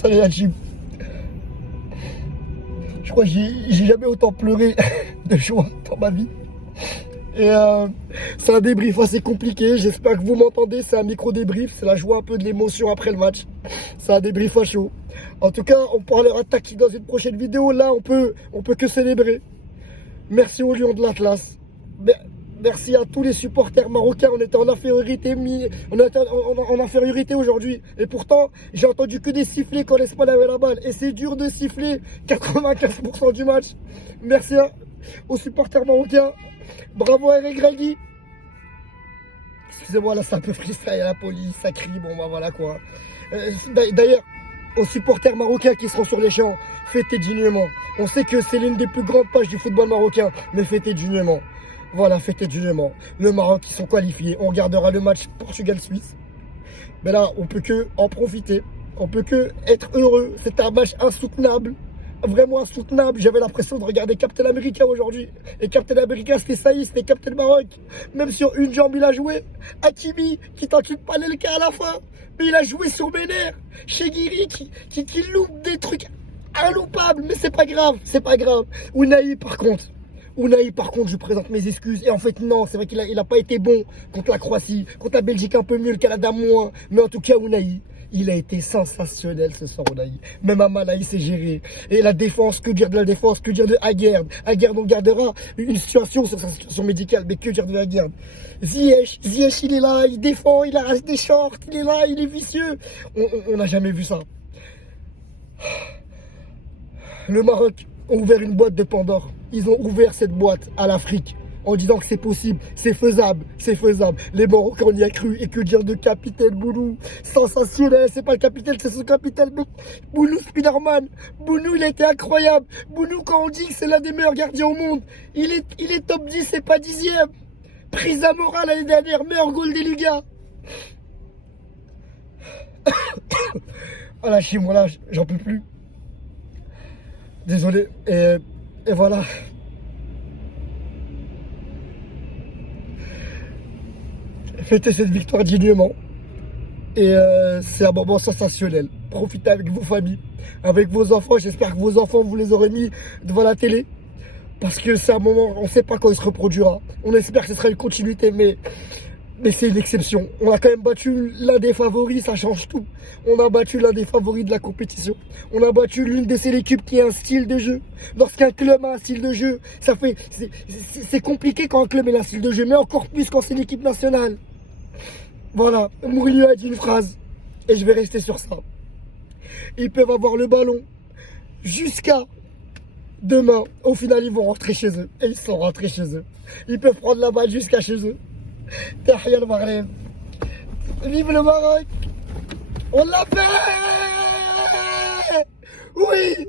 Salut la team. Je crois que j'ai jamais autant pleuré de joie dans ma vie. Et c'est un débrief assez compliqué. J'espère que vous m'entendez. C'est un micro débrief. C'est la joie un peu de l'émotion après le match. C'est un débrief à chaud. En tout cas, on parlera tactique dans une prochaine vidéo. Là, on peut que célébrer. Merci aux Lions de l'Atlas. Merci à tous les supporters marocains. On était en infériorité, en infériorité aujourd'hui. Et pourtant, j'ai entendu que des sifflets quand l'Espagne avait la balle. Et c'est dur de siffler 95% du match. Merci aux supporters marocains. Bravo à Eric Grady. Excusez-moi, là c'est un peu freestyle à la police, ça crie, bon bah voilà quoi. D'ailleurs, aux supporters marocains qui seront sur les champs, fêtez dignement. On sait que c'est l'une des plus grandes pages du football marocain, mais fêtez dignement. Voilà, fêtez dignement. Le Maroc, ils sont qualifiés. On regardera le match Portugal-Suisse. Mais là, on peut que en profiter. On peut que être heureux. C'est un match insoutenable. Vraiment insoutenable. J'avais l'impression de regarder Captain America aujourd'hui. Et Captain America, c'était ça y est, c'était Captain Maroc. Même sur une jambe, il a joué. Hakimi, qui tente une panelka à la fin. Mais il a joué sur mes nerfs. Cheguiri, qui loupe des trucs inloupables. Mais c'est pas grave, c'est pas grave. Ounahi, par contre, je présente mes excuses. Et en fait, non, c'est vrai qu'il a pas été bon contre la Croatie, contre la Belgique un peu mieux, le Canada moins. Mais en tout cas, Ounahi, il a été sensationnel ce soir, Ounahi. Même Amala, il s'est géré. Et la défense, que dire de la défense, que dire de Aguerd. Aguerd, on gardera une situation sur sa situation médicale, mais que dire de Aguerd. Ziyech, il est là, il défend, il arrache des shorts, il est là, il est vicieux. On n'a jamais vu ça. Le Maroc a ouvert une boîte de Pandore. Ils ont ouvert cette boîte à l'Afrique en disant que c'est possible, c'est faisable, c'est faisable. Les Marocains, on y a cru. Et que dire de capitaine Bounou, sensationnel, c'est pas le capitaine, c'est son capitaine. Bounou Spiderman, Bounou, il était incroyable. Bounou, quand on dit que c'est l'un des meilleurs gardiens au monde, il est top 10, c'est pas 10e. Prise à morale l'année dernière, meilleur goal des Ligas. Ah la chim, voilà, j'en peux plus. Désolé, et voilà. Fêtez cette victoire dignement. Et c'est un moment sensationnel. Profitez avec vos familles, avec vos enfants. J'espère que vos enfants, vous les aurez mis devant la télé. Parce que c'est un moment, on ne sait pas quand il se reproduira. On espère que ce sera une continuité, mais c'est une exception. On a quand même battu l'un des favoris, ça change tout. On a battu l'un des favoris de la compétition. On a battu l'une de ces équipes qui a un style de jeu. Lorsqu'un club a un style de jeu, c'est compliqué quand un club a un style de jeu, mais encore plus quand c'est une équipe nationale. Voilà, Mourinho a dit une phrase, et je vais rester sur ça. Ils peuvent avoir le ballon jusqu'à demain. Au final, ils vont rentrer chez eux. Et ils sont rentrés chez eux. Ils peuvent prendre la balle jusqu'à chez eux. Tahia le Maghreb. Vive le Maroc. On l'a fait. Oui.